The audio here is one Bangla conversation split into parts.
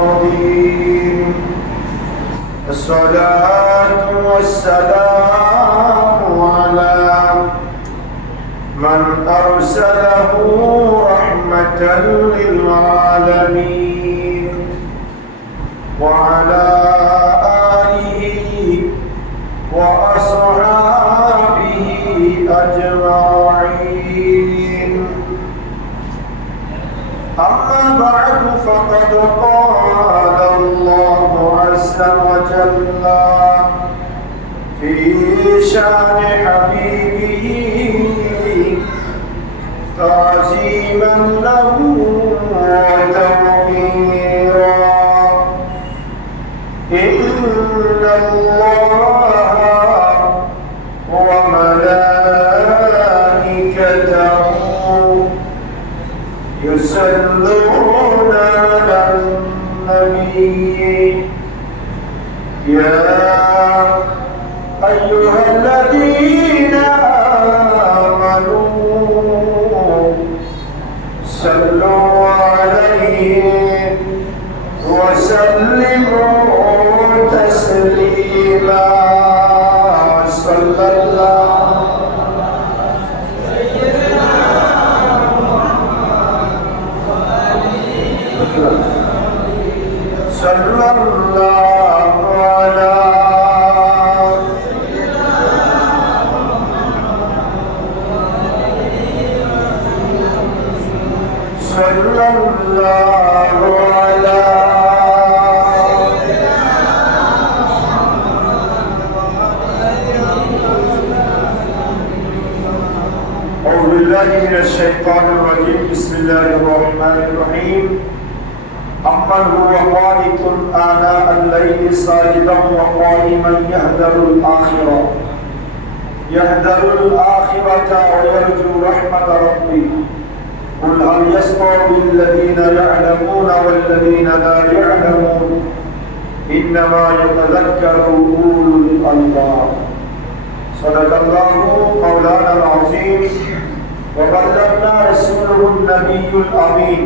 والأرضين الصلاة والسلام على من أرسله رحمة للعالمين وعلى آله وأصحابه أجمعين. أما بعد فقد قال الله عز وجل في شأن حبيبه تعظيما له وتوقيرا: إن الله وملائكته يصلون على النبي يا أيها الذين آمنوا صلوا عليه وسلموا تسليما. صلى الله صلى الله على صلى الله على أعوذ بالله من الشيطان الرجيم. بسم الله الرحمن الرحيم. أمن هو قانت آناء الليل ساجدا وقائما يحذر الآخرة ويرجو رحمة ربه قل هل يستوي الذين يعلمون والذين لا يعلمون إنما يتذكر أولو الألباب. صدق الله مولانا العظيم وبلغنا رسوله النبي الأمين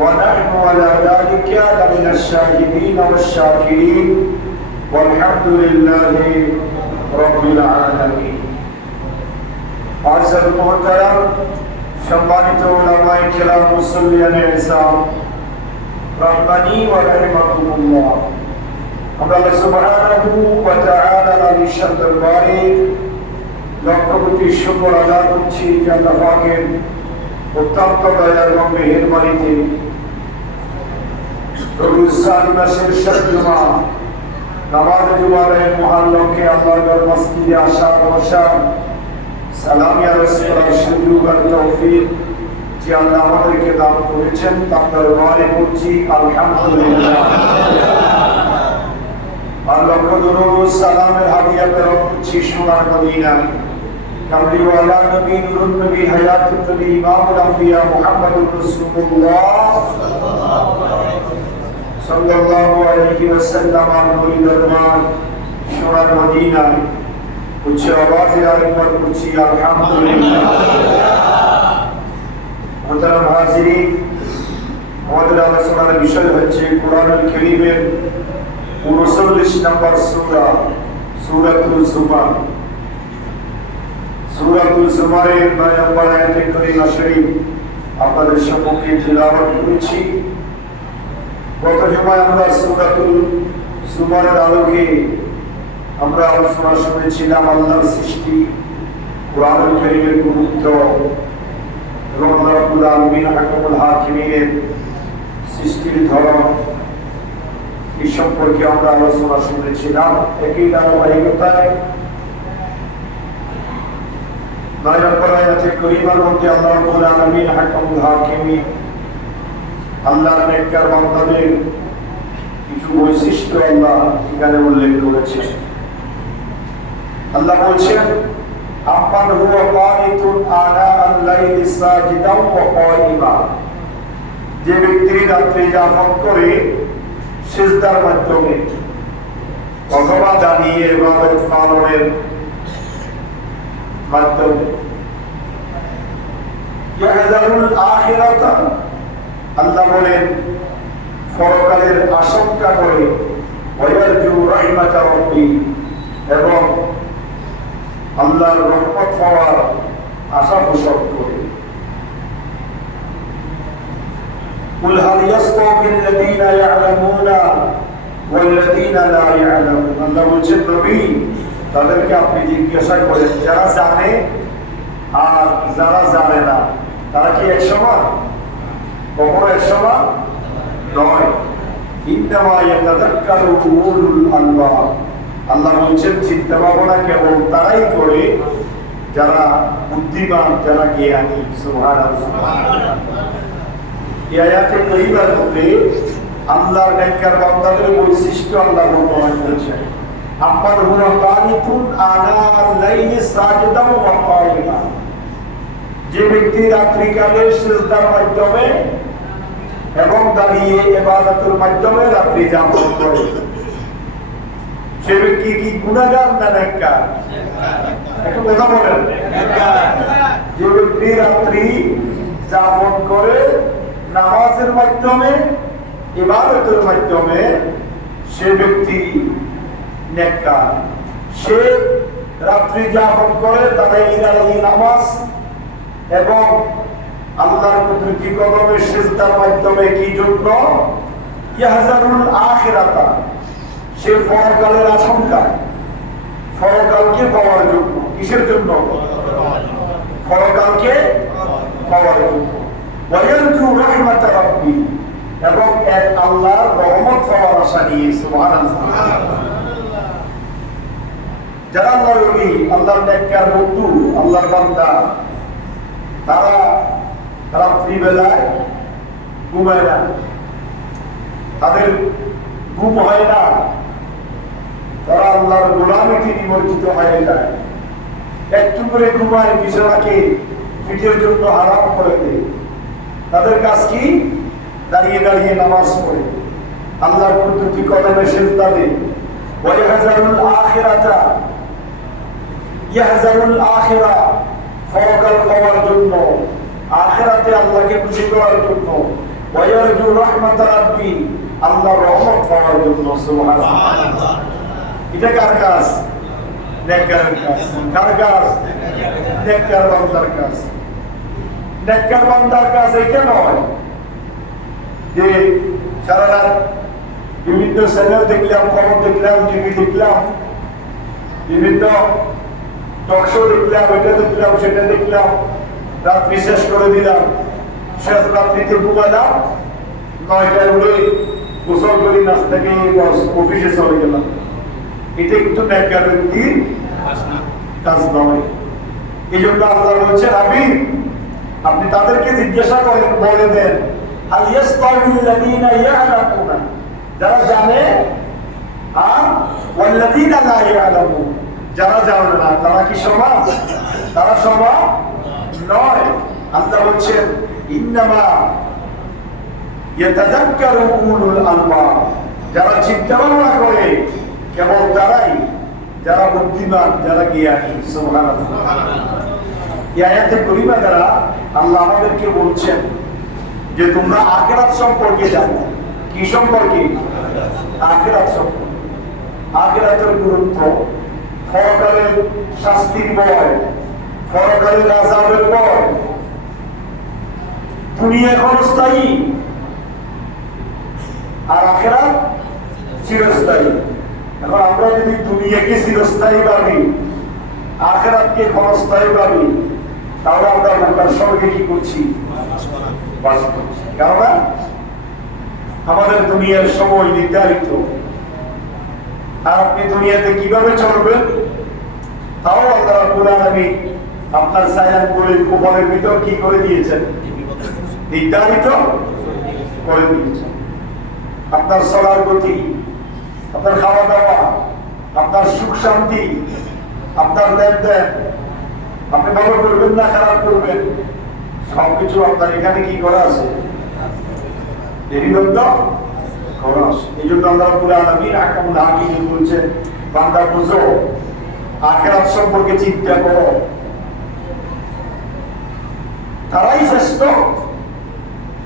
ونحن على ذلك لمن الشاهدين والشاكرين والحمد لله رب العالمين. আযিজ মুহতারাম, সম্মানিত উলামায়ে কেরাম, মুসল্লিয়ানে ইসলাম, রাব্বানি ওয়া রাহিমাকুমুল্লাহ, আমরা আল্লাহ সুবহানাহু ওয়া তাআলার আলিশান দরবারে লক্ষ কোটি শুকর আদায় করছি যে আল্লাহ পাকের অত্যন্ত দয়া এবং মেহেরবানিতে রমজান মাসের শেষ জুমা নামাজ জুমার মহান লক্ষ্যে আল্লাহর মসজিদে আসার বসা সালাম ইয়া রাসূলুল্লাহ সুযোগ আর তৌফিক যে আল্লাহ আমাদেরকে দান করেছেন তার দরবারে বলছি আলহামদুলিল্লাহ। আর লক্ষ দরুদ সালামের হাদিয়া প্রেরণ করছি সোনার মদিনা কামলি ওয়ালা নবী নুরুন নবী হায়াতুন নবী ইমামুল আম্বিয়া মুহাম্মদুর রাসূলুল্লাহ সাল্লাল্লাহু আলাইহি ওয়াসাল্লাম নূরি দরবার সোনার মদিনা উচ্চ আওয়াজে আরেকবার বলছি আলহামদুলিল্লাহ। মুহতারাম হাজিরিন, আমাদের আলোচনার বিষয় হচ্ছে কোরআনুল কারীমের 39 নম্বর সূরা সূরাতুল জুমার। সূরাতুল জুমারের 9 নম্বর আয়াতে কারিমা শরীফ আপনাদের সম্মুখে তিলাওয়াত করেছি। গত জুমায় আমরা সূরাতুল জুমারের আলোকে আমরা আলোচনা শুনেছিলাম আল্লাহর সৃষ্টি, কোরআনুল কারীমের গুরুত্ব এবং আল্লাহ রাব্বুল আলামিন হাকিমুল হাকিমিনের সৃষ্টির ধরন এই সম্পর্কে আমরা আলোচনা শুনেছিলাম। একই ধারাবাহিকতায় 9 নম্বর আয়াতে কারিমার মধ্যে আল্লাহ রাব্বুল আলামিন হাকিমুল হাকিমিন আল্লাহর নেককার বান্দাদের কিছু বৈশিষ্ট্য আল্লাহ এখানে উল্লেখ করেছেন। আল্লাহ বলছেন, আম্মান হুয়া কানিতুন আনা আল-লাইলি সাজিদান ওয়া কাইমা, যে ব্যক্তি রাত্রে জাফত করে সিজদার মাধ্যমে অথবা দাঁড়িয়ে ইবাদত পালনের মাধ্যমে ইয়াহযারুল আখিরাতা, আল্লাহ বলেন পরকালের আশঙ্কা করে ওয়ায়ারজু রাহমাতা রাব্বি, এবং আল্লাহর রহমত পাওয়ার আশা পোষণ করে। কুল হাল ইয়াসতাবিল লাযীনা ইয়া'লামুনা ওয়াল লাযীনা লা ইয়া'লামুন। আল্লাহ বলেন নবী, তাদেরকে আপনি জিজ্ঞাসা করেন যারা জানে আর যারা জানে না তারা কি এক সমান? কখনো এক সমান নয়। ইন্নামা ইয়াতাযাক্কারু উলুল আলবাব। আল্লাহ বলছেন চিন্তা ভাবনা কেবল তারাই করে যারা বুদ্ধিমান, যারা জ্ঞানী। সুবহানাল্লাহ। এই আয়াতে কারিমার মধ্যে আল্লাহর নেককার বান্দাদের বৈশিষ্ট্য আল্লাহ বর্ণনা করেছেন। আম্মান হুয়া কানিতুন আনাল লাইলি সাজিদান ওয়া কায়িমা। যে ব্যক্তি রাত্রিকালে সিজদার মাধ্যমে এবং দাঁড়িয়ে ইবাদতের মাধ্যমে রাত্রি যাপন করে, সে ব্যক্তি কি গুনাহগার না নেককার? একটু কথা বলেন। যে ব্যক্তি রাত্রি যাপন করে নামাজের মাধ্যমে, ইবাদতের মাধ্যমে, সে ব্যক্তি নেককার। সে রাত্রি যাপন করে তারাই নামাজ এবং আল্লাহর কুদরতি কদমে সিজদার মাধ্যমে কি জন্য? ইয়াহজারুল আখিরাতা। সে পরকালের আশঙ্কা, পরকালকে পাওয়ার জন্য। কিসের জন্য? পরকালকে পাওয়ার জন্য। ওয়ায়ারজু রাহমাতা রাব্বি, এবং এক আল্লাহর রহমত পাওয়ার আশা নিয়ে। সুবহানাল্লাহ। যারা আল্লাহর ওলি, আল্লাহর নেককার বন্ধু, আল্লাহর বান্দা, তারা রাত্রি বেলায় ঘুমায় না, তাদের ঘুম হয় না, তারা আল্লাহর গোলামিতে নিমজ্জিত হয়ে যায়। একটু করে ঘুমায়, বিছানাকে পিঠের জন্য হারাম করে দেয়। তাদের কাজ কি? দাঁড়িয়ে দাঁড়িয়ে নামাজ পড়ে, আল্লাহর কুদরতি কদমে সিজদা দেয়। ওয়ায়াহজারুল আখিরাতা, ইয়াহজারুল আখিরা, পরকাল পাওয়ার জন্য, আখিরাতে আল্লাহকে খুশি করার জন্য। ওয়ায়ারজু রাহমাতা রাব্বি, আল্লাহর রহমত পাওয়ার জন্য। সুবহানাল্লাহ। এটা কার কাজ? নেককারের কাজ। কার কাজ? নেককার বান্দার কাজ। নেককার বান্দার কাজ এটা নয় যে সারা রাত বিভিন্ন চ্যানেল দেখলাম, খবর দেখলাম, টিভি দেখলাম, বিভিন্ন টক শো দেখলাম, এটা দেখলাম, সেটা দেখলাম, রাত্রি শেষ করে দিলাম, শেষ রাত্রিতে ঘুমালাম, 9টায় উঠে গোসল করে নাস্তা খেয়ে অফিসে চলে গেলাম। এটা কিন্তু নেককার ব্যক্তির কাজ নয়। এই জন্য আল্লাহ বলছেন আপনি তাদেরকে জিজ্ঞাসা করেন, বলে দেন হাল ইয়াসতাবিল লাযীনা ইয়া'লামুনা, যারা জানে, আর ওয়াল লাযীনা লা ইয়া'লামুন, যারা জানে না, তারা কি সমান? তারা সমান নয়। আল্লাহ বলছেন ইন্নামা ইয়াতাযাক্কারু উলুল আলবাব, যারা চিন্তা ভাবনা করে কেবল তারাই, যারা বুদ্ধিমান, যারা জ্ঞানী। সুবহানাল্লাহ। এই আয়াতে কারিমা দ্বারা আল্লাহ আমাদেরকে বলছেন যে তোমরা আখিরাত সম্পর্কে জানো। কি সম্পর্কে? আখিরাত সম্পর্কে। আখিরাতের গুরুত্ব, পরকালের শাস্তির ভয়, পরকালের আযাবের ভয়। দুনিয়া ক্ষণস্থায়ী আর আখিরাত চিরস্থায়ী। এখন আমরা যদি দুনিয়াকে চিরস্থায়ী ভাবি, আখিরাতকে ক্ষণস্থায়ী ভাবি, তাহলে আমরা মক্কার স্বর্গে কি করছি? বাস করছি। কেননা আমাদের দুনিয়ার সময় নির্ধারিত, আর আপনি দুনিয়াতে কিভাবে চলবেন তাও আল্লাহ রাব্বুল আলামিন আপনার সায়ান করে কবরের ভিতর কি করে দিয়েছেন? নির্ধারিত করে দিয়েছেন। আপনার চলার গতি, আপনার খাওয়া দাওয়া, আপনার সুখ শান্তি, আপনার লেনদেন, আপনি ভালো করবেন না খারাপ করবেন, সবকিছু আপনার এখানে কি করা আছে? নিবন্ধ করা আছে। এই জন্য আল্লাহ রাব্বুল আলামিন আহকামুল হাকিম বলছেন, বান্দা বুঝো, আখিরাত সম্পর্কে চিন্তা করো, তারাই শ্রেষ্ঠ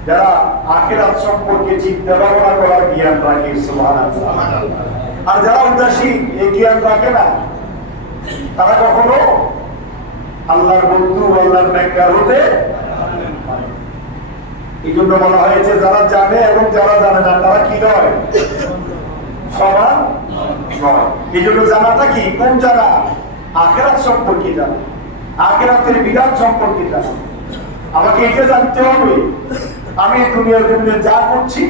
যারা আখিরাত সম্পর্কে চিন্তা ভাবনা করার জ্ঞান রাখে, সুবহানাল্লাহ। আর যারা উদাসীন, এই জ্ঞান রাখে না, তারা কখনো আল্লাহর বন্ধু, আল্লাহর নেককার হতে পারে। এই জন্য বলা হয়েছে যারা জানে এবং যারা জানে না তারা কি নয়, সমান নয়। এই জন্য জানাটা কি, কোন জানা? আখিরাত সম্পর্কে জানা, আখিরাতের বিধান সম্পর্কে জানা। আমাকে এটা জানতে হবে, আমি দুনিয়ার জন্য যা করছি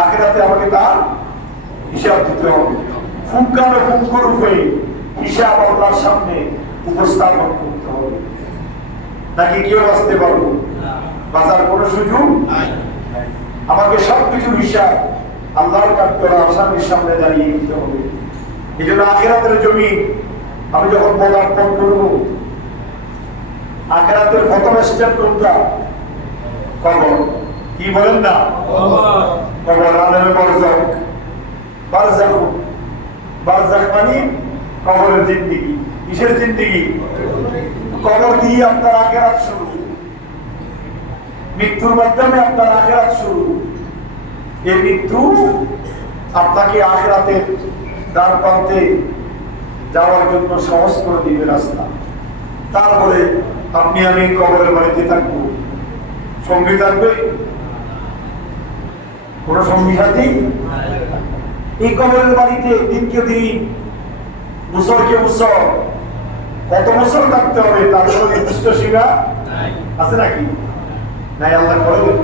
আখিরাতে আমাকে তার হিসাব দিতে হবে। ফুঙ্কানো ফুঙ্করূপে হিসাব আল্লাহর সামনে উপস্থাপন করতে হবে। নাকি কেউ আসতে পারবো? বাঁচার কোনো সুযোগ নাই। আমাকে সবকিছুর হিসাব আল্লাহর আসামির সামনে দাঁড়িয়ে দিতে হবে। এই জন্য আখিরাতের জমি আমি যখন পদার্পণ করবো, আখিরাতের প্রথম স্টেপ কোনটা? কবর। কি বলেন না? কবর। আলেমে বারজাখ, বারজাখ, বারজাখ মানে কবরের জিন্দেগি। কিসের জিন্দেগি? কবর দিয়ে আপনার আখিরাত শুরু, মৃত্যুর মাধ্যমে আপনার আখিরাত শুরু। এই মৃত্যু আপনাকে আখিরাতের দ্বার প্রান্তে যাওয়ার জন্য সহজ করে দিবে রাস্তা। তারপরে আপনি আমি কবরের বাড়িতে থাকবো। সঙ্গী থাকবে? কোন সঙ্গী সাথী? এই কবরের বাড়িতে দিনকে দিন, বছরকে বছর, কত বছর থাকতে হবে তার কোনো নির্দিষ্ট সীমা আছে নাকি? নাই, আল্লাহ করে দেন।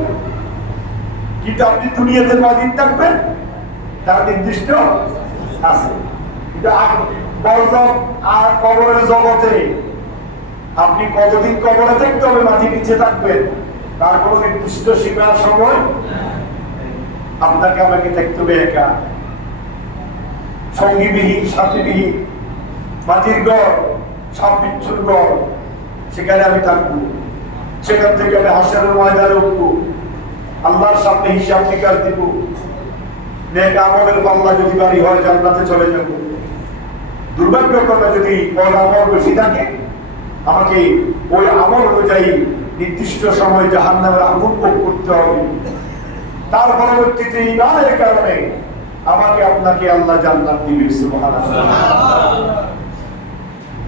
কিন্তু আপনি দুনিয়াতে কয়দিন থাকবেন তার নির্দিষ্ট আছে। কিন্তু বরজখ আর কবরের জগতে আপনি কতদিন কবরে থাকতে হবে, মাটি নিচে থাকবেন তার কোনো নির্দিষ্ট সীমা সময়। আপনাকে আমাকে থাকতে হবে একা, সঙ্গীবিহীন, সাথীবিহীন, মাটির ঘর, সাপ বিচ্ছুর ঘর, সেখানে আমি থাকবো। সেখান থেকে আমি হাসরের ময়দানে উঠবো, আল্লাহর সামনে হিসাব নিকাশ দিব। নেক আমলের পাল্লা যদি বাড়ি হয় জান্নাতে চলে যাব। দুর্ভাগ্যক্রমে যদি বদ আমল বেশি থাকে, আমাকে ওই আমল অনুযায়ী নির্দিষ্ট সময় জাহান্নামের আগুন ভোগ করতে হবে। তার পরবর্তীতে ঈমানের কারণে আমাকে আপনাকে আল্লাহ জান্নাত দিবে, সুবহানাল্লাহ।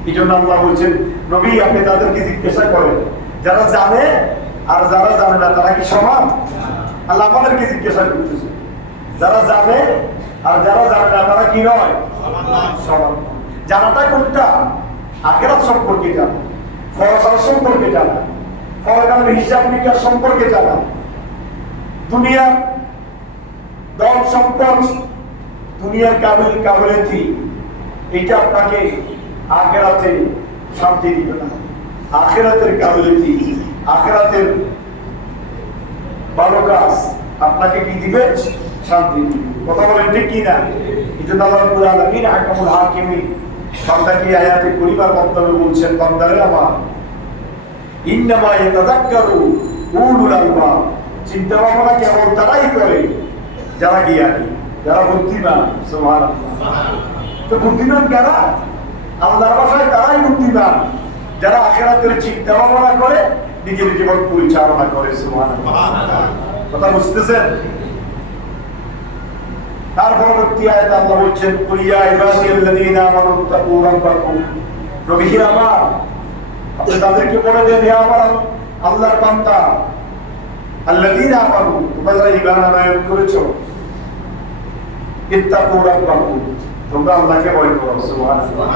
এই জন্য আল্লাহ বলছেন, নবী আপনি তাদেরকে জিজ্ঞাসা করেন যারা জানে আর যারা জানে না তারা কি সমান? আল্লাহ আমাদেরকে জিজ্ঞাসা করতেছে, যারা জানে আর যারা জানে না তারা কি নয়, সমান। জানাটা কোনটা? আখিরাত সম্পর্কে জানা, ফরজ সম্পর্কে জানা, ফরজের হিসাব নিকাশ সম্পর্কে জানা। দুনিয়ার ধন সম্পদ, দুনিয়ার কাবিলিয়তি, এটা আপনাকে আখিরাতে শান্তি দিবে না। আখিরাতের কাবিলিয়তি, আখিরাতের ভালো কাজ আপনাকে কি দিবে? শান্তি দিবে। কথা বলেন ঠিক কি না? এই জন্য আল্লাহ রাব্বুল আলামিন হাকামুল হাকিমিন বান্দাকে আয়াতে করিবার বক্তব্যে বলছেন, বান্দারে আমার, ইন্নামা ইয়াতাযাক্কারু উলুল আলবাব, চিন্তা ভাবনা কেবল তারাই করে যারা জ্ঞানী, যারা বুদ্ধিমান। সুবহানাল্লাহ। তো বুদ্ধিমান কারা? আল্লাহর ভাষায় তারাই বুদ্ধিমান যারা আখিরাতের চিন্তা ভাবনা করে নিজের জীবন পরিচালনা করে। সুবহানাল্লাহ। কথা বুঝতেছেন? তার পরবর্তী আয়াতে আল্লাহ বলছেন, কুল ইয়া ইবাদিয়াল্লাযীনা আমানু তাকু রাব্বাকুম, নবী আমার আপনি তাদেরকে বলে দেন, হে আমার আল্লাহর বান্দা, আল্লাযীনা আমানু, তোমরা ঈমান আনয়ন করেছো, ইত্তাকু রাব্বাকুম, তোমরা আল্লাহকে ভয় করো। সুবহানাল্লাহ।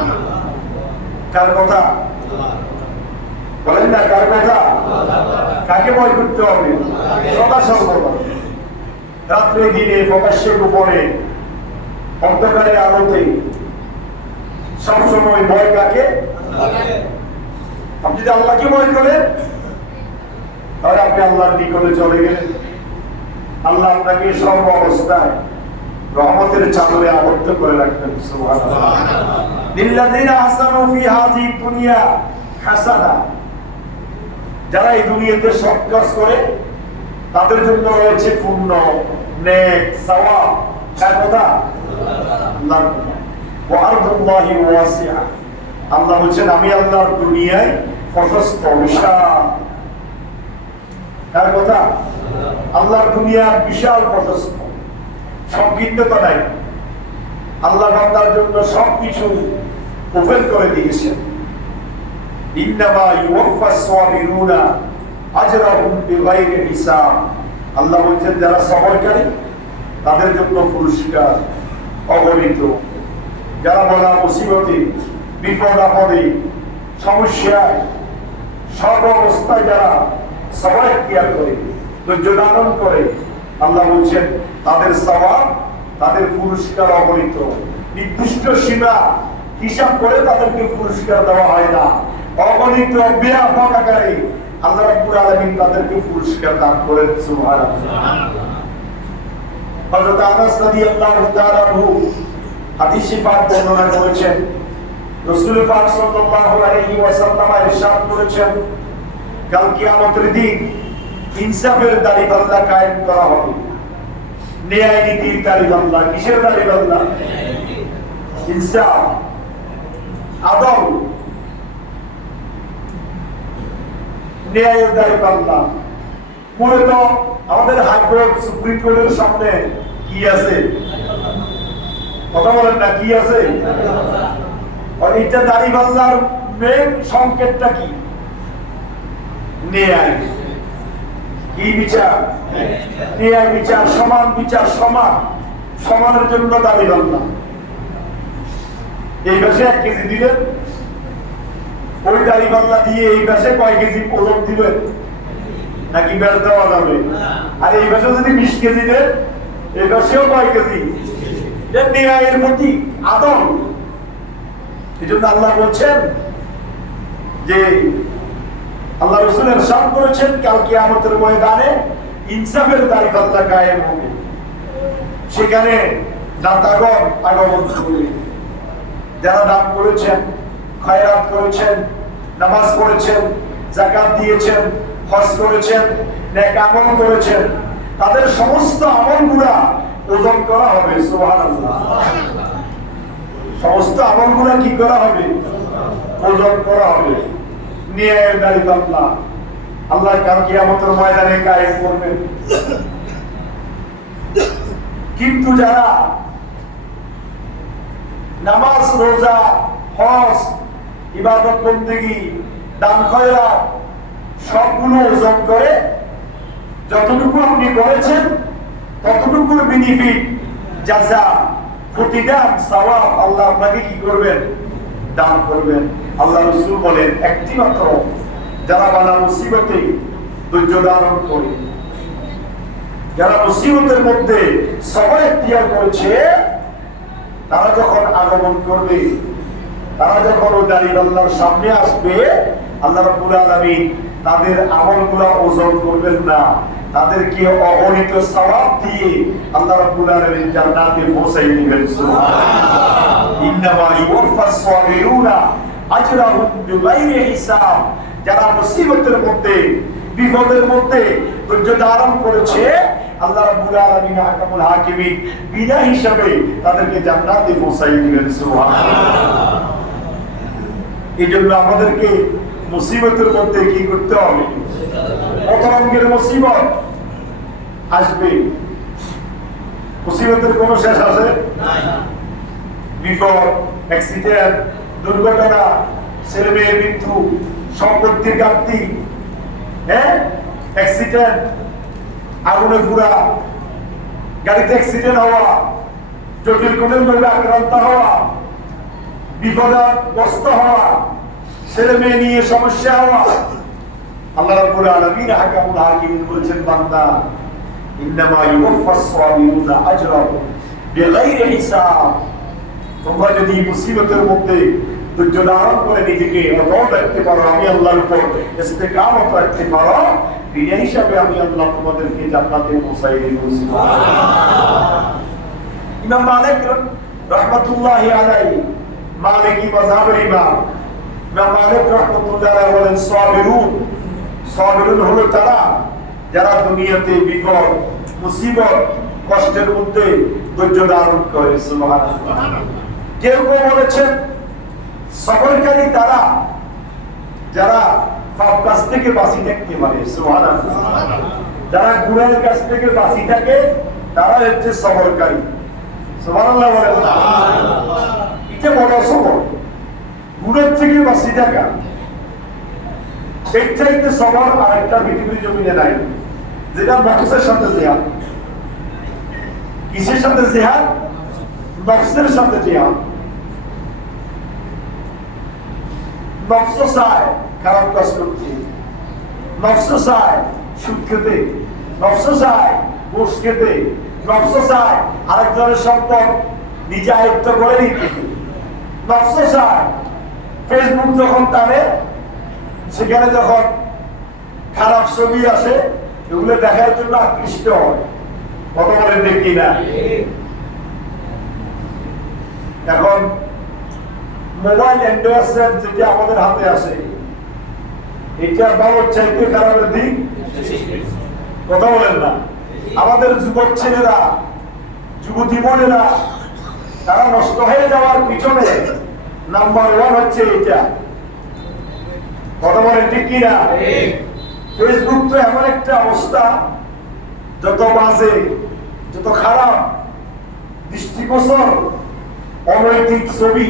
কার কথা? বলেন না, কার কথা? কাকে ভয় করতে হবে? সদা সর্বদা, রাত্রে দিনে, প্রকাশ্যে গোপনে, অন্ধকারে আলোতে, সবসময় ভয় কাকে? আপনি যদি আল্লাহকে ভয় করেন তাহলে আপনি আল্লাহর নিকটে চলে গেলেন। আল্লাহ আপনাকে সর্ব অবস্থায় রহমতের চাদরে আবদ্ধ করে রাখবেন। সুবহানাল্লাহ। লিল্লাযীনা আহসানু ফি হাযিহি দুনিয়া হাসানা, যারা এই দুনিয়াতে সৎ কাজ করে তাদের জন্য রয়েছে পূর্ণ নেক সওয়াব। কার কথা? আল্লাহর কথা। ওয়া আরদুল্লাহি ওয়াসিআ, আল্লাহ বলেন আমি আল্লাহর দুনিয়ায় প্রশস্ত, বিশাল। কার কথা? আল্লাহর দুনিয়ার বিশাল প্রশস্ত, সংকীর্ণতা নাই। আল্লাহ বান্দার জন্য সবকিছু ওপেন করে দিয়েছেন। ইন্নামা ইউওয়াফাস সাবিরুনা আজরাহুম বিগাইরি হিসাব। আল্লাহ বলছেন যারা সবরকারী তাদের জন্য পুরস্কার অগণিত। যারা বলা মুসিবতে, বিপদ আপদে, সমস্যায়, সর্ব অবস্থায় যারা সবর ইখতিয়ার করে, ধৈর্য ধারণ করে, আল্লাহ বলছেন তাদের সওয়াব, তাদের পুরস্কার অগণিত। নির্দিষ্ট সীমা হিসাব করে তাদেরকে পুরস্কার দেওয়া হয় না, অগণিত ব্যাপক আকারে আল্লাহ রাব্বুল আলামিন তাদেরকে পুরস্কার দান করেন। সুবহানাল্লাহ। হযরত আনাস রাদিয়াল্লাহু তাআলা আনহু হাদিসে পাক বর্ণনা করেছেন, রাসূল পাক সাল্লাল্লাহু আলাইহি ওয়াসাল্লাম ইরশাদ করেছেন, কাল কিয়ামতের দিন ইনসাফের দাড়িপাল্লা কায়েম করা হবে। ন্যায় নীতির দাড়িপাল্লা। কিসের দাড়িপাল্লা? ইনসাফ, আদল, ন্যায়ের দাড়িপাল্লা। মূলত আমাদের হাইকোর্ট, সুপ্রিম কোর্টের সামনে কি আছে? কথা বলেন না, কি আছে? আর এটা দাড়িপাল্লার মেন সংকেতটা কি? ন্যায়। কি বিচার? ন্যায় বিচার, সমান বিচার, সমান। সমানের জন্য দাড়িপাল্লা। এই পাশে 1 কেজি দিবেন, ওই দাড়িপাল্লা দিয়ে এই পাশে কয় কেজি ওজন দিবেন? নাকি বেশ দেওয়া যাবে? আর এই পাশে যদি 20 কেজি দেন, এই পাশেও কয় কেজি? ন্যায়ের প্রতি আদল। এই জন্য আল্লাহ বলছেন যে আল্লাহ রাসূল ইরশাদ করেছেন, কাল কিয়ামতের ময়দানে ইনসাফের দাড়িপাল্লা কায়েম হবে। সেখানে দাতাগণ আগমন করবে। যারা দান করেছেন, খয়রাত করেছেন, নামাজ পড়েছেন, যাকাত দিয়েছেন, হজ করেছেন, নেক আমল করেছেন, তাদের সমস্ত আমলগুলা ওজন করা হবে। সুবহানাল্লাহ। সমস্ত আমলগুলা কি করা হবে? ওজন করা হবে। ন্যায়ের দাড়িপাল্লা আল্লাহ কাল কিয়ামতের ময়দানে কায়েম করবেন। কিন্তু যারা নামাজ, রোজা, হজ, ইবাদত, বন্দেগী, দান, খয়রাত সবগুলো ওজন করে, যতটুকু আপনি করেছেন ততটুকুর বেনিফিট, জাযা, প্রতিদান, সওয়াব আল্লাহ আপনাকে কি করবেন? দান করবেন। আল্লাহ রাসূল বলেন, একটি মাত্র যারা বালা মুসিবতে ধৈর্য ধারণ করে, যারা মুসিবতের মধ্যে সবর ইখতিয়ার করেছে, তারা যখন আগমন করবে, তারা যখন ওই দাড়িপাল্লার সামনে আসবে, আল্লাহ রাব্বুল আলামিন তাদের আমলগুলো ওজন করবেন না, তাদেরকে অগণিত সওয়াব দিয়ে আল্লাহ রাব্বুল আলামিন জান্নাতে পৌঁছাই দিবেন। সুবহানাল্লাহ। ইন্নামা ইউওয়াফাস সাবিরুনা আজরাহুম বিগাইরি হিসাব। যারা মুসিবতের মধ্যে, বিপদের মধ্যে ধৈর্য ধারণ করেছে, আল্লাহ রাব্বুল আলামিন হাকামুল হাকিমিন বিনা হিসাবে তাদেরকে জান্নাতে পৌঁছাই দিবেন। সুবহানাল্লাহ। এইজন্য আমাদেরকে মুসিবতের মধ্যে কি করতে হবে? কত রকমের মুসিবত আসবে, মুসিবতের কোনো শেষ আছে? বিপদ, অ্যাক্সিডেন্ট, দুর্ঘটনা, ছেলে মেয়ের মৃত্যু, সম্পত্তির ঘাটতি, অ্যাক্সিডেন্ট, আগুনে পুরা, গাড়িতে অ্যাক্সিডেন্ট হওয়া, জটিল কোনো রোগে আক্রান্ত হওয়া, বিপদগ্রস্ত হওয়া, ছেলে মেয়ে নিয়ে সমস্যা হওয়া। আল্লাহ রাব্বুল আলামিন হাকামুল হাকিমিন বলছেন, বান্দা ইন্নামা ইউওয়াফাস সাবিরুনা আজরাহুম বিগাইরি হিসাব। তোমরা যদি মুসিবতের মধ্যে ধৈর্য ধারণ করে নিজেকে অটল রাখতে পারো, আমি আল্লাহর উপর ইস্তেকামত রাখতে পারো, বিনা হিসাবে আমি আল্লাহ তোমাদেরকে জান্নাতে পৌঁছাই দেব। সুবহানাল্লাহ। ইমাম মালিক রাহমাতুল্লাহি আলাইহি, মালিকি মাযহাবের ইমাম মালিক রাহমাতুল্লাহি আলাইহি বলেন, সাবিরুন, সাবিরুন হলো তারা যারা দুনিয়াতে বিপদ, মুসিবত, কষ্টের মধ্যে ধৈর্য ধারণ করে। সুবহানাল্লাহ। কেউ কেউ বলেছেন সবরকারী তারা যারা পাপ কাজ থেকে বাঁচি থাকতে পারে। সুবহানাল্লাহ। যারা গুণের কাছ থেকে বাঁচি থাকে তারা হচ্ছে সবরকারী। সুবহানাল্লাহ বলেন। এটা বড় সবর, গুণের থেকে বাঁচি থাকা। এর চাইতে সবর আরেকটা পৃথিবীর জমিনে নাই, যেটা নফসের সাথে জিহাদ। কিসের সাথে জিহাদ? নফসের সাথে জিহাদ। নফস চায় খারাপ কাজ করতে, নফস চায় সুদ খেতে, নফস চায় ঘুষ খেতে, নফস চায় আরেকজনের সম্পদ নিজে আয়ত্ত করে নিতে, নফস চায় ফেসবুক যখন টানে সেখানে যখন খারাপ ছবি আসে এগুলো দেখার জন্য আকৃষ্ট হয়। কত বলে দেখি না? এখন মোবাইল অ্যান্ড্রয়েড যেটা আমাদের হাতে আছে, এটা বাবার চাইতে খারাপের দিক কথা বলেন না। আমাদের যুবক ছেলেরা, যুবতী বোনেরা, তারা নষ্ট হয়ে যাওয়ার পিছনে নাম্বার 1 হচ্ছে এটা। কথা বলেন ঠিক কিনা? ফেসবুক তো এমন একটা অবস্থা, যত বাজে, যত খারাপ, দৃষ্টিগোচর অনৈতিক ছবি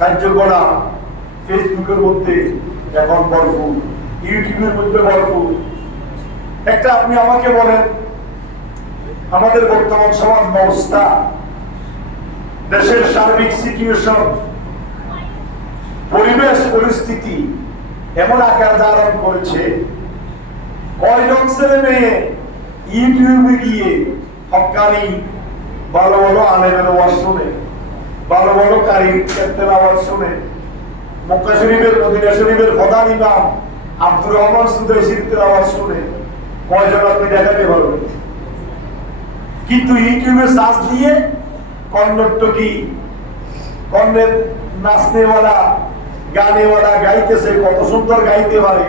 কার্যকলাপ ফেসবুকের মধ্যে এখন ভরপুর, ইউটিউবের মধ্যে ভরপুর। একটা আপনি আমাকে বলেন, আমাদের বর্তমান সমাজ ব্যবস্থা, দেশের সার্বিক সিচুয়েশন, পরিবেশ পরিস্থিতি এমন আকার ধারণ করেছে, কয়জন ছেলে মেয়ে ইউটিউবে গিয়ে হক্কানি ভালো ভালো আলেমের ওয়াজ শুনে, ভালো ভালো কারির তেলাওয়াত শুনে, মক্কা শরীফের, মদিনা শরীফের প্রধান ইমাম আব্দুর রহমান সুদাইসির তেলাওয়াত শুনে কয়জন আপনি দেখাতে পারবেন? কিন্তু ইউটিউবে সার্চ দিয়ে কর্ণাটকি, কর্ণের নাচনেওয়ালা, গানেওয়ালা গাইতেছে, কত সুন্দর গাইতে পারে,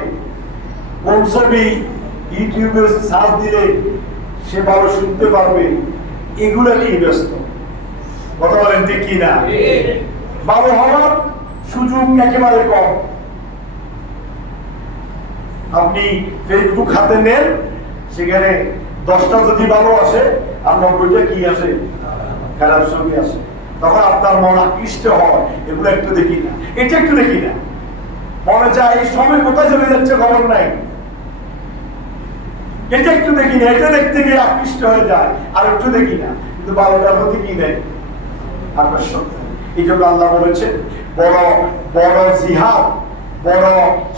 কোন ছবি ইউটিউবে সার্চ দিলে সে ভালো শুনতে পারবে, এগুলো নিয়ে ব্যস্ত। কথা বলেন ঠিক কিনা? ভালো হওয়ার সুযোগ একেবারে কম। আপনি ফেসবুক হাতে নেন, সেখানে 10টা যদি ভালো আসে আর 90টা কি আসে? খারাপ ছবি আসে। তখন আপনার মন আকৃষ্ট হয়, এগুলো একটু দেখি না, এটা একটু দেখি না, মনে চায় এই সময় কোথায় চলে যাচ্ছে খবর নাই, এটা একটু দেখি না, এটা দেখতে গিয়ে আকৃষ্ট হয়ে যায়, আর একটু দেখি না, কিন্তু ভালোটার প্রতি কি নেই? আকর্ষণ। এই জন্য আল্লাহ বলেছেন, বড় বড় জিহাদ, বড়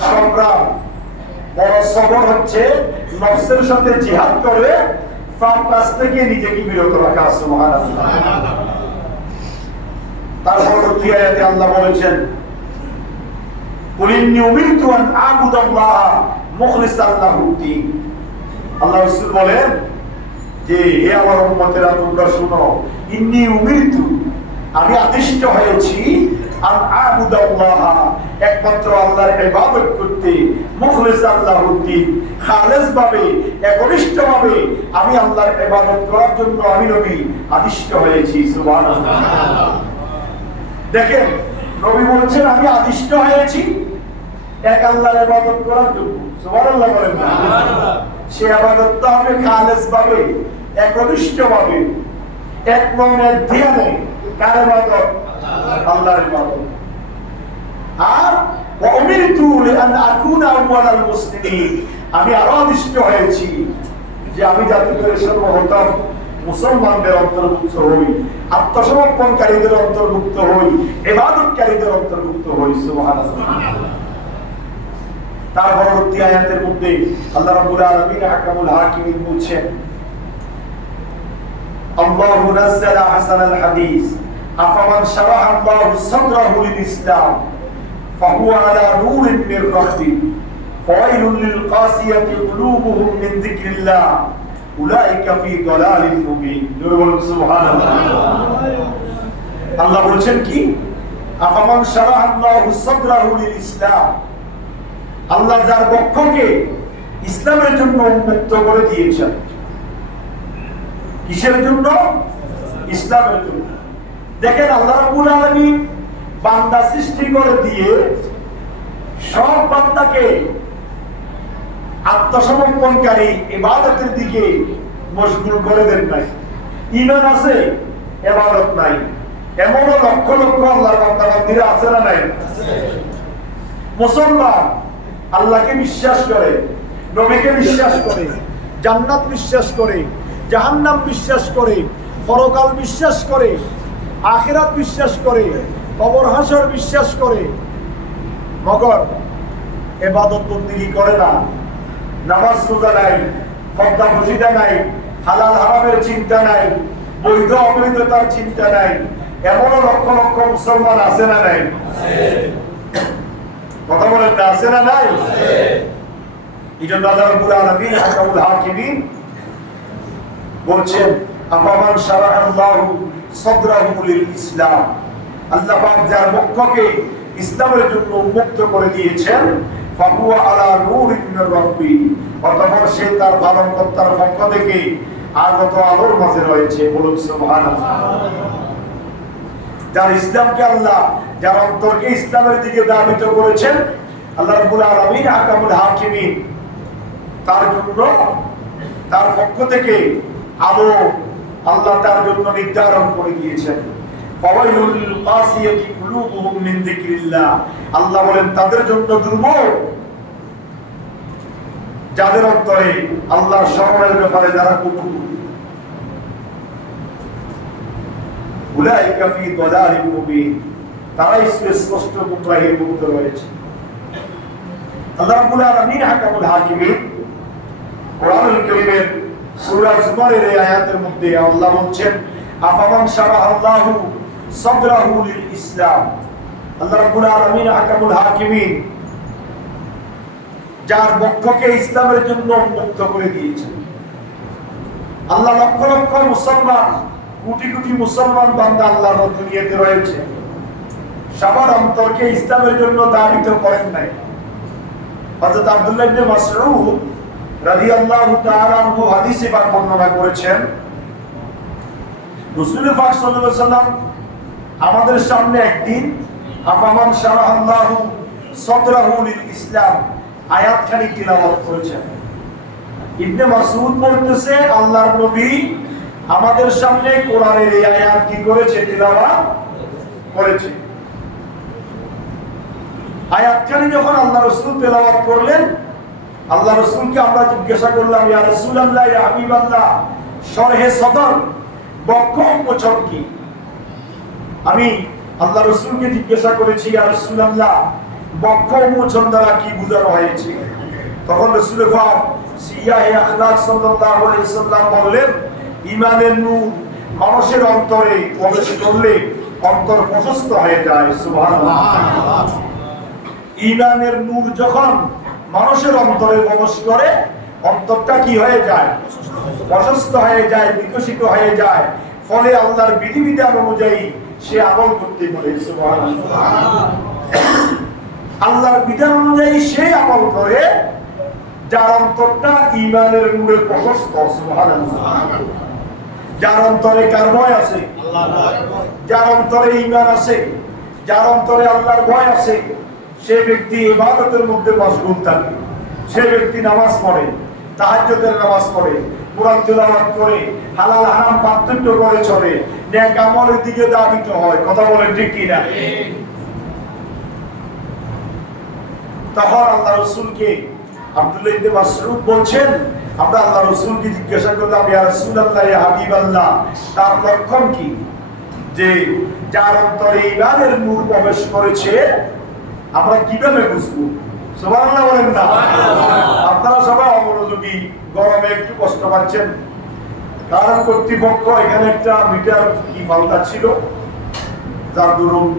সংগ্রাম, বড় সবর হচ্ছে নফসের সাথে জিহাদ করে পাপ কাজ থেকে নিজেকে বিরত রাখা। সুবহানাল্লাহ। তারপর পরবর্তী আয়াতে আল্লাহ বলেছেন, কুল ইন্নী উমিরতু আন আ'বুদাল্লাহ মুখলিসান লাহুদ্দীন। আল্লাহ রাসূল বলেন যে, হে আমার উম্মতেরা, তোমরা শুনো, ইন্নী উমিরতু, আমি আদিষ্ট হয়েছি, আন আ'বুদাল্লাহ, একমাত্র আল্লাহর ইবাদত করতে, মুখলিসান লাহুদ্দীন, খালেস ভাবে, একনিষ্ঠ ভাবে আমি আল্লাহর ইবাদত করার জন্য আমি নবী আদিষ্ট হয়েছি। সুবহানাল্লাহ। দেখেন, নবী বলছেন আমি আদিষ্ট হয়েছি এক আল্লাহর ইবাদত করার জন্য। সুবহানাল্লাহ বলেন। সে ইবাদতটা হবে খালেস ভাবে, একনিষ্ঠ ভাবে, এক মনের ধ্যানে। কার ইবাদত? আল্লাহর ইবাদত। আর ওয়া উমিরতু লিআন আকুনা আউওয়ালাল মুসলিমিন, আমি আরো আদিষ্ট হয়েছি যে আমি যাতে করে সর্বপ্রথম মুসলমানদের অন্তর্ভুক্ত হই, আত্মসমর্পণকারীদের অন্তর্ভুক্ত হই, ইবাদতকারীদের অন্তর্ভুক্ত হই। সুবহানাল্লাহ। তার পরবর্তী আয়াতের মধ্যে আল্লাহ রাব্বুল আলামিন আহকামুল হাকিমিন বলছেন, আল্লাহু নাযালা আহসানাল হাদিস আফামান শারাহা আল্লাহু সাদরাহু লিল ইসলাম ফাহুয়া আলা নূরিন মির রাব্বিহি ফাওয়াইলুল লিল কাসিয়াতি কুলুবুহুম মিন যিকরিল্লাহ উলাইকা ফি দালালিন মুবিন। সুবহানাল্লাহ। আল্লাহ বলেন কি? আফামান শারাহা আল্লাহু সাদরাহু লিল ইসলাম, আল্লাহ যার বক্ষকে ইসলামের জন্য উন্মুক্ত করে দিয়েছেন। কিসের জন্য? ইসলামের জন্য। দেখেন, আল্লাহ রাব্বুল আলামিন বান্দা সৃষ্টি করে দিয়ে সব বান্দাকে আত্মসমর্পণকারী ইবাদতের দিকে মশগুল করে দেন নাই। ঈমান আছে, ইবাদত নাই, এমন লক্ষ লক্ষ আল্লাহর বান্দা বান্দীরা আছে না নাই? মুসলমান আল্লাহকে বিশ্বাস করে, নবীকে বিশ্বাস করে, জান্নাত বিশ্বাস করে, জাহান্নাম বিশ্বাস করে, পরকাল বিশ্বাস করে, আখিরাত বিশ্বাস করে, কবর হাসর বিশ্বাস করে, মগর ইবাদত বন্দেগী করে না। নামাজ রোজা নাই, পর্দা প্রশিদা নাই, হালাল হারামের চিন্তা নাই, বৈধ অবৈধতার চিন্তা নাই, এমনও লক্ষ লক্ষ মুসলমান আছে না নাই? কথা বলেন না, আছে না নাই? এই জন্য আল্লাহ রাব্বুল আলামিন হাকামুল হাকিমিন বলছেন, আফামান শারাআল্লাহু সাদরাহু লিল ইসলাম, আল্লাহ পাক যার বক্ষকে ইসলামের জন্য উন্মুক্ত করে দিয়েছেন, ফাহুয়া আলা নূরিন মির রাব্বি, অতঃপর সে তার পালনকর্তার পক্ষ থেকে আগত আলোর মাঝে রয়েছে। বলুন সুবহানাল্লাহ। যার ইসলামকে আল্লাহ, যার অন্তরকে ইসলামের দিকে ধাবিত করেছেন, আল্লাহ রাব্বুল আলামিন হাকামুল হাকিমিন তার জন্য, তার পক্ষ থেকে আলো আল্লাহ তার জন্য নির্ধারণ করে দিয়েছেন। ফাওয়াইলুল কাসিয়াতি কুলুবুহুম মিন যিকরিল্লাহ, আল্লাহ বলেন তাদের জন্য দুর্ভোগ যাদের অন্তরে আল্লাহর স্মরণের ব্যাপারে যারা কটু। উলাইকা ফি দালালিন মুবিন, তারাই স্পষ্ট গুমরাহির মধ্যে রয়েছে। আল্লাহ রাব্বুল আলামিন হাকামুল হাকিমিন কোরআনুল কারীমের সূরা জুমারের এই আয়াতের মধ্যে আল্লাহ বলছেন, আফামান শারাআল্লাহু সাদরাহু লিল ইসলাম, আল্লাহ রাব্বুল আলামিন হাকামুল হাকিমিন যার বক্ষকে ইসলামের জন্য উন্মুক্ত করে দিয়েছেন। আল্লাহ লক্ষ লক্ষ মুসলমান, কোটি কোটি মুসলমান বান্দা আল্লাহর দুনিয়াতে রয়েছে, সবার অন্তরকে ইসলামের জন্য দাবিত করেন নাই। হযরত আব্দুল্লাহ ইবনে মাসউদ রাদিয়াল্লাহু তাআলা আনহু হাদিসে পাক বর্ণনা করেছেন, রাসূল পাক সাল্লাল্লাহু আলাইহি ওয়াসাল্লাম আমাদের সামনে একদিন আফামান শারাআল্লাহু সাদরাহু লিল ইসলাম আয়াতখানি তিলাওয়াত করেছেন। ইবনে মাসউদ বলতেছে, আল্লাহর নবী আমাদের সামনে কোরআনের এই আয়াত কি করেছে? তিলাওয়াত করেছে। আয়াতখানি যখন আল্লাহ রাসূল তেলাওয়াত করলেন, আল্লাহ রাসূলকে আমরা জিজ্ঞাসা করলাম, ইয়া রাসূলুল্লাহ, ইয়া হাবিবাল্লাহ, শরহে সদর বক্ষ উন্মোচন কি? আমি আল্লাহ রাসূলকে জিজ্ঞাসা করেছি, ইয়া রাসূলুল্লাহ, বক্ষ উন্মোচন দ্বারা কি বোঝানো হয়েছে? তখন রাসূল পাক সিয়াহে আখলাক সাল্লাল্লাহু আলাইহি ওয়াসাল্লাম বললেন, ঈমানের নূর মানুষের অন্তরে প্রবেশ করলে অন্তর প্রশস্ত হয়ে যায়। সুবহানাল্লাহ। ঈমানের নূর যখন মানুষের অন্তরে প্রবেশ করে, অন্তরটা কি হয়ে যায়? প্রশস্ত হয়ে যায়, বিকশিত হয়ে যায়। ফলে আল্লাহর বিধিবিধান অনুযায়ী সে আমল করতে পারে। সুবহানাল্লাহ। আল্লাহর বিধান অনুযায়ী সে আমল করে যার অন্তরটা ঈমানের নূরে প্রশস্ত। সুবহানাল্লাহ। যার অন্তরে কার ভয় আছে? আল্লাহর ভয়। যার অন্তরে ঈমান আছে, যার অন্তরে আল্লাহর ভয় আছে, সে ব্যক্তি ইবাদতের মধ্যে মশগুল থাকে। সে ব্যক্তি নামাজ পড়ে, তাহাজ্জুদের নামাজ পড়ে, কোরআন তেলাওয়াত করে, হালাল হারাম পার্থক্য করে চলে, নেক আমলের দিকে ধাবিত হয়। কথা বলেন ঠিক কি না? তখন আল্লাহ রাসূলকে আব্দুল্লাহ ইবনে মাসউদ বলছেন, আমরা আল্লাহ রাসূলকে জিজ্ঞাসা করলাম, ইয়া রাসূলুল্লাহ, ইয়া হাবিবাল্লাহ, তার লক্ষণ কি? যে যার অন্তরে ঈমানের নূর প্রবেশ করেছে, আমরা কিভাবে বুঝবো? সুবহানাল্লাহ বলেন না? আপনারা সবাই অমনোযোগী, গরমে একটু কষ্ট পাচ্ছেন, কারণ কর্তৃপক্ষ এখানে একটা মিটার কি পাল্টাচ্ছিল, যার দরুন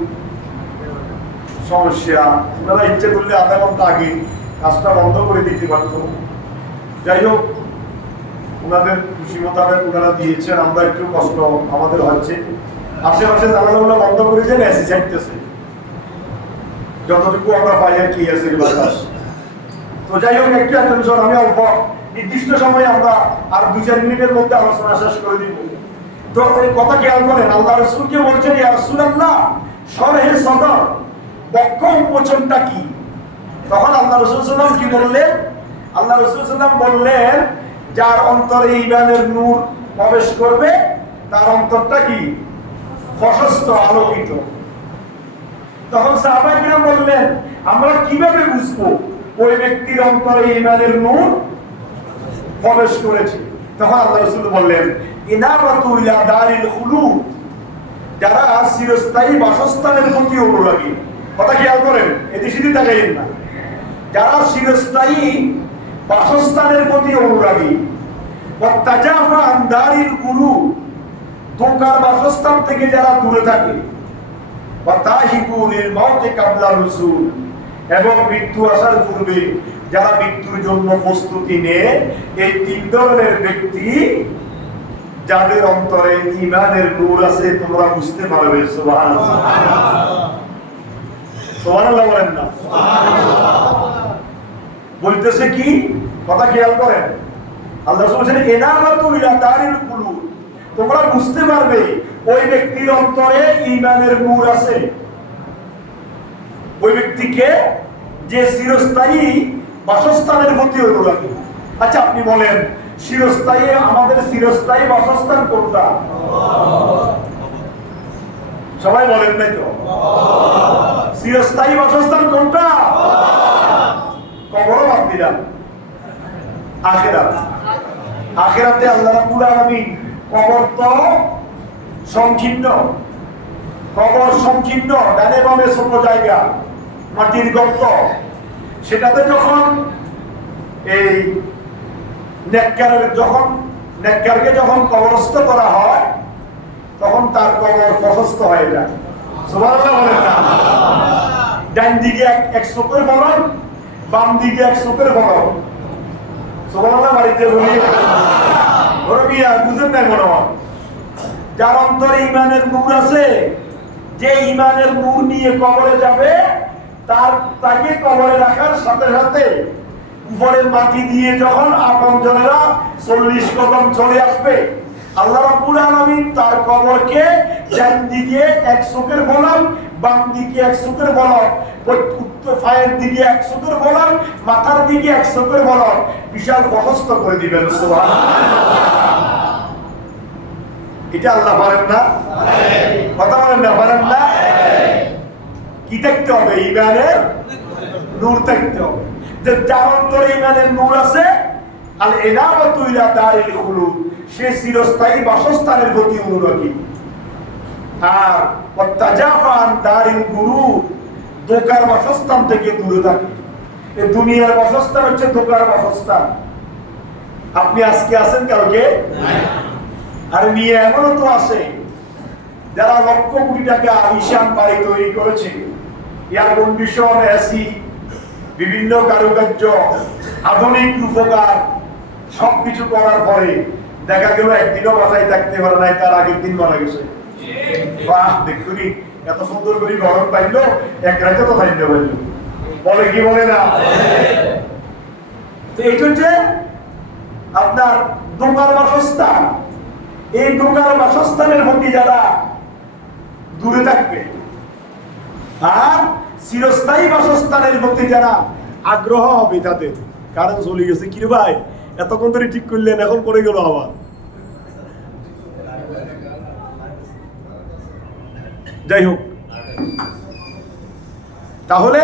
সমস্যা। ওনারা ইচ্ছে করলে আধা ঘন্টা আগে কাজটা বন্ধ করে দিতে পারতো। যাই হোক, ওনাদের খুশি মোতাবেক ওনারা দিয়েছেন, আমরা একটু কষ্ট আমাদের হচ্ছে। আশেপাশে জানালাগুলো বন্ধ করে দিয়ে এসি ছাড়তেছে, যতটুকু আমরা পাই আর কি আছে বাতাস। তো যাই হোক, একটু অ্যাটেনশন, আমি অল্প নির্দিষ্ট সময়ে আমরা আর 2-4 মিনিটের মধ্যে আলোচনা শেষ করে দিব। তো এই কথা খেয়াল করেন, আল্লাহ রাসূলকে বলছেন, ইয়া রাসূলুল্লাহ, শরহে সদর বক্ষ উন্মোচনটা কি? তখন আল্লাহ রাসূল সাল্লাল্লাহু আলাইহি ওয়াসাল্লাম কি বললেন? আল্লাহ রাসূল সাল্লাল্লাহু আলাইহি ওয়াসাল্লাম বললেন, যার অন্তরে ঈমানের নূর প্রবেশ করবে তার অন্তরটা কি প্রশস্ত, আলোকিত। তখন সাহাবায়ে কিরাম বললেন, আমরা কিভাবে বুঝবো ওই ব্যক্তির অন্তরে ঈমানের নূর প্রবেশ করেছে? তখন আল্লাহ রাসূল বললেন, ইনাবাতু ইলা দারিল খুলুদ, যারা চিরস্থায়ী বাসস্থানের প্রতি অনুরাগী। কথা খেয়াল করেন, এদিকে সেদিকে তাকাইয়েন না। যারা চিরস্থায়ী বাসস্থানের প্রতি অনুরাগী, ওয়াতাজাফা আন দারিল গুরু, ধোঁকার বাসস্থান থেকে যারা দূরে থাকে, ওয়াতাহিবু লিল মাউতি কাবলা রুসুল, এবং মৃত্যু আসার পূর্বে যারা মৃত্যুর জন্য প্রস্তুতি নেয়, এই তিন ধরনের ব্যক্তি যাদের অন্তরে ঈমানের নূর আছে, তোমরা বুঝতে পারবে। সুবহানাল্লাহ, সুবহানাল্লাহ বলেন না? বলতেছে কি, কথা খেয়াল করেন। আল্লাহ রাসূল বলেন, ইনাবাতু ইলা দারিল কুলুব, তোমরা বুঝতে পারবে ওই ব্যক্তির অন্তরে ঈমানের নূর আছে। ওই ব্যক্তিকে যে চিরস্থায়ী বাসস্থানের প্রতি অনুরাগী। আচ্ছা আপনি বলেন, চিরস্থায়ী, আমাদের চিরস্থায়ী বাসস্থান কোনটা? সবাই বলেন নাই তো? চিরস্থায়ী বাসস্থান কোনটা? কবরও বাদ দিলাম, আখিরাত। আখিরাতে আল্লাহ রাব্বুল আলামিন কবর তো সংকীর্ণ, কবর সংকীর্ণ, ডানে বামে ছোট জায়গা, মাটির গর্ত, সেটাতে যখন এই নেককারকে যখন কবরস্থ করা হয়, তখন তার কবর প্রশস্ত হয়ে যায়। সুবহানাল্লাহ বলেন না? ডান দিকে এক চোখের ফলন, বাম দিকে এক চোখের ফলন। সুবহানাল্লাহ বাড়িতে বলি, রবিয়া বুঝেন নাই মনে হয়? যার অন্তরে ঈমানের নূর আছে, যে ঈমানের নূর নিয়ে কবরে যাবে, তাকে কবরে রাখার সাথে সাথে উপরে মাটি দিয়ে যখন আপনজনেরা 40 কদম চলে আসবে, আল্লাহ রাব্বুল আলামিন তার কবরকে ডান দিকে এক চোখের ফলন, বাম দিকে এক চোখের ফলন, উত্তর পায়ের দিকে এক চোখের ফলন, মাথার দিকে এক চোখের ফলন বিশাল প্রশস্ত করে দিবেন। সুবহানাল্লাহ, এটা আল্লাহ পারেন না? কথা বলেন না, পারেন না? কি দেখতে হবে? ঈমানের নূর দেখতে হবে। যে যার অন্তরে ঈমানের নূর আছে, আল ইনাবাতু ইলা দারিল খুলুদ, সে চিরস্থায়ী বাসস্থানের প্রতি অনুরাগী। আর ওয়াতাজাফা আন দারিল গুরু, ধোঁকার বাসস্থান থেকে দূরে থাকে। এই দুনিয়ার বাসস্থান হচ্ছে ধোঁকার বাসস্থান। আপনি আজকে আছেন, কালকে নাই। আর নিয়ে এমনও তো আছে যারা লক্ষ কোটি টাকা আলিশান বাড়ি তৈরি করেছে, এয়ার কন্ডিশন, এসি, বিভিন্ন কারুকার্য, আধুনিক রূপকার, সবকিছু করার পরে দেখা গেল একদিনও বাসায় থাকতে পারে নাই, তার আগের দিন মারা গেছে। বাহ, দেখুনি এত সুন্দর করে গরম পাইলো, এক রাতে তো থাকতে পারলো, বলে কি বলে না? তো এইটা হচ্ছে আপনার ধোঁকার বাসস্থান। এই ধোঁকার বাসস্থানের প্রতি যারা দূরে থাকবে, আর চিরস্থায়ী বাসস্থানের প্রতি যারা আগ্রহ হবে, তাদের কারণ চলে গেছে। কি রে ভাই, এতক্ষণ ধরে ঠিক করলেন, এখন করে গেল আবার। যাই হোক, তাহলে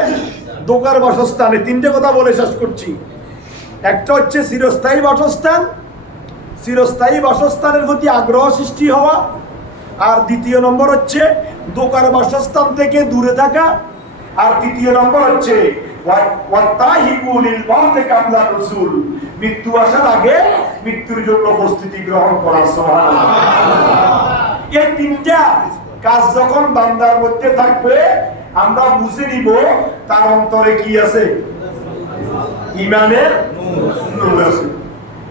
ধোঁকার বাসস্থানে তিনটে কথা বলে শেষ করছি। একটা হচ্ছে চিরস্থায়ী বাসস্থান, চিরস্থায়ী বাসস্থানের প্রতি আগ্রহ সৃষ্টি হওয়া। আর দ্বিতীয় নম্বর হচ্ছে ধোঁকার বাসস্থান থেকে দূরে থাকা। আর তৃতীয় নম্বর হচ্ছে ওয়াতাহিবু লিল মাউতি কাবলা রুসুল, মৃত্যু আসার আগে মৃত্যুর জন্য প্রস্তুতি গ্রহণ করা। সুবহানাল্লাহ, এই তিনটা কাজ যখন বান্দার মধ্যে থাকবে, আমরা বুঝে নিব তার অন্তরে কি আছে, ঈমানের নূর আছে।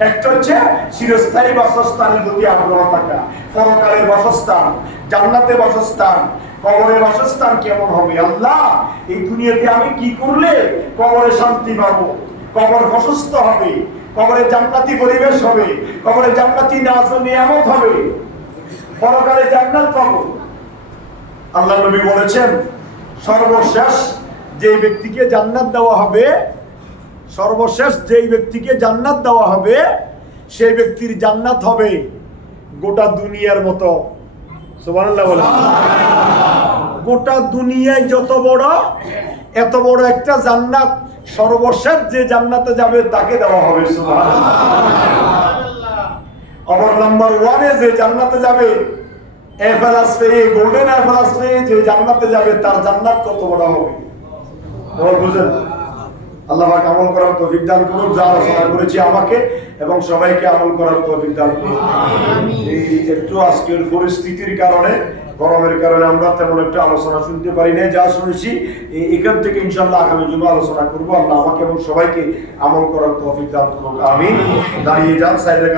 একটা হচ্ছে চিরস্থায়ী বাসস্থানের প্রতি আগ্রহ থাকা, পরকালের বাসস্থান, জান্নাতে বাসস্থান, কবরের বাসস্থান কেমন হবে, আল্লাহ এই দুনিয়াতে আমি কি করলে কবরে শান্তি পাবো, কবর প্রশস্ত হবে, কবরে জান্নাতি পরিবেশ হবে, কবরে জান্নাতি নাজ ও নিয়ামত হবে, পরকালে জান্নাত পাবো। আল্লাহ নবী বলেছেন, সর্বশেষ যে ব্যক্তিকে জান্নাত দেওয়া হবে সর্বশেষ যেই ব্যক্তিকে জান্নাত দেওয়া হবে সেই ব্যক্তির জান্নাত হবে গোটা দুনিয়ার মতো। সুবহানাল্লাহ বলেন। গোটা দুনিয়ায় যত বড়, এত বড় একটা জান্নাত সর্বশেষ যে জান্নাতে যাবে তাকে দেওয়া হবে। সুবহানাল্লাহ। আবার নাম্বার 1-এ যে জান্নাতে যাবে, এ প্লাস পেয়ে, গোল্ডেন এ প্লাস পেয়ে যে জান্নাতে যাবে তার জান্নাত কত বড় হবে বুঝেন? আল্লাহ পাক আমল করার তৌফিক দান করুন। যা আলোচনা করেছি আমাকে এবং সবাইকে আমল করার তৌফিক দান করুন। এই একটু আজকের পরিস্থিতির কারণে, গরমের কারণে আমরা তেমন একটা আলোচনা শুনতে পারি না। যা শুনেছি এখান থেকে ইনশাআল্লাহ আগামী জুমা আলোচনা করবো। আল্লাহ আমাকে এবং সবাইকে আমল করার তৌফিক দান করুন। আমিন। দাঁড়িয়ে যান, সাইডে